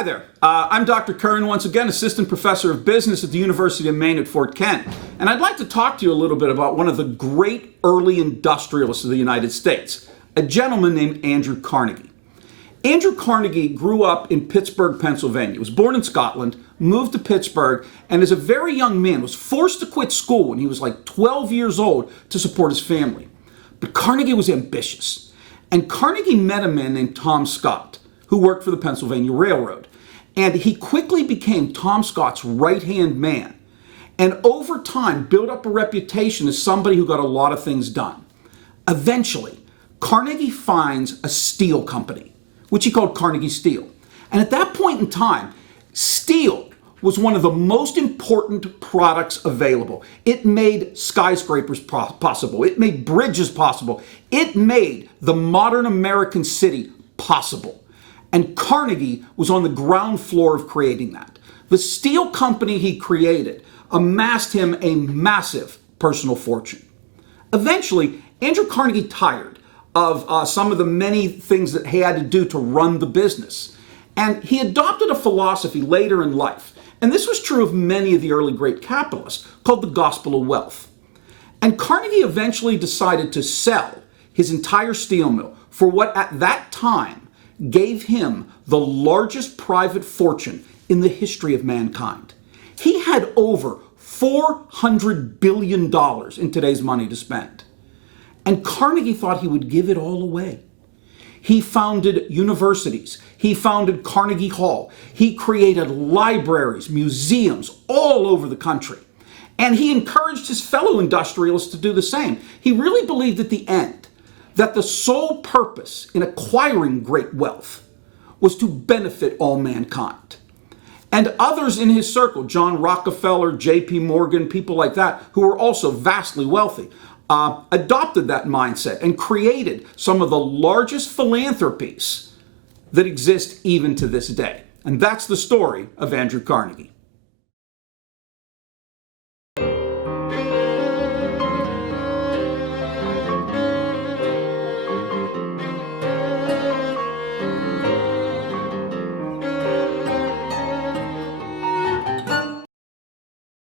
Hi there, I'm Dr. Curran, once again, Assistant Professor of Business at the University of Maine at Fort Kent. And I'd like to talk to you a little bit about one of the great early industrialists of the United States, a gentleman named Andrew Carnegie. Andrew Carnegie grew up in Pittsburgh, Pennsylvania. He was born in Scotland, moved to Pittsburgh, and as a very young man was forced to quit school when he was like 12 years old to support his family. But Carnegie was ambitious. And Carnegie met a man named Tom Scott, who worked for the Pennsylvania Railroad. And he quickly became Tom Scott's right-hand man. And over time, built up a reputation as somebody who got a lot of things done. Eventually, Carnegie finds a steel company, which he called Carnegie Steel. And at that point in time, steel was one of the most important products available. It made skyscrapers possible. It made bridges possible. It made the modern American city possible. And Carnegie was on the ground floor of creating that. The steel company he created amassed him a massive personal fortune. Eventually, Andrew Carnegie tired of some of the many things that he had to do to run the business. And he adopted a philosophy later in life, and this was true of many of the early great capitalists, called the gospel of wealth. And Carnegie eventually decided to sell his entire steel mill for what at that time gave him the largest private fortune in the history of mankind. He had over $400 billion in today's money to spend. And Carnegie thought he would give it all away. He founded universities. He founded Carnegie Hall. He created libraries, museums all over the country. And he encouraged his fellow industrialists to do the same. He really believed at the end that the sole purpose in acquiring great wealth was to benefit all mankind. And others in his circle, John Rockefeller, J.P. Morgan, people like that, who were also vastly wealthy, adopted that mindset and created some of the largest philanthropies that exist even to this day. And that's the story of Andrew Carnegie.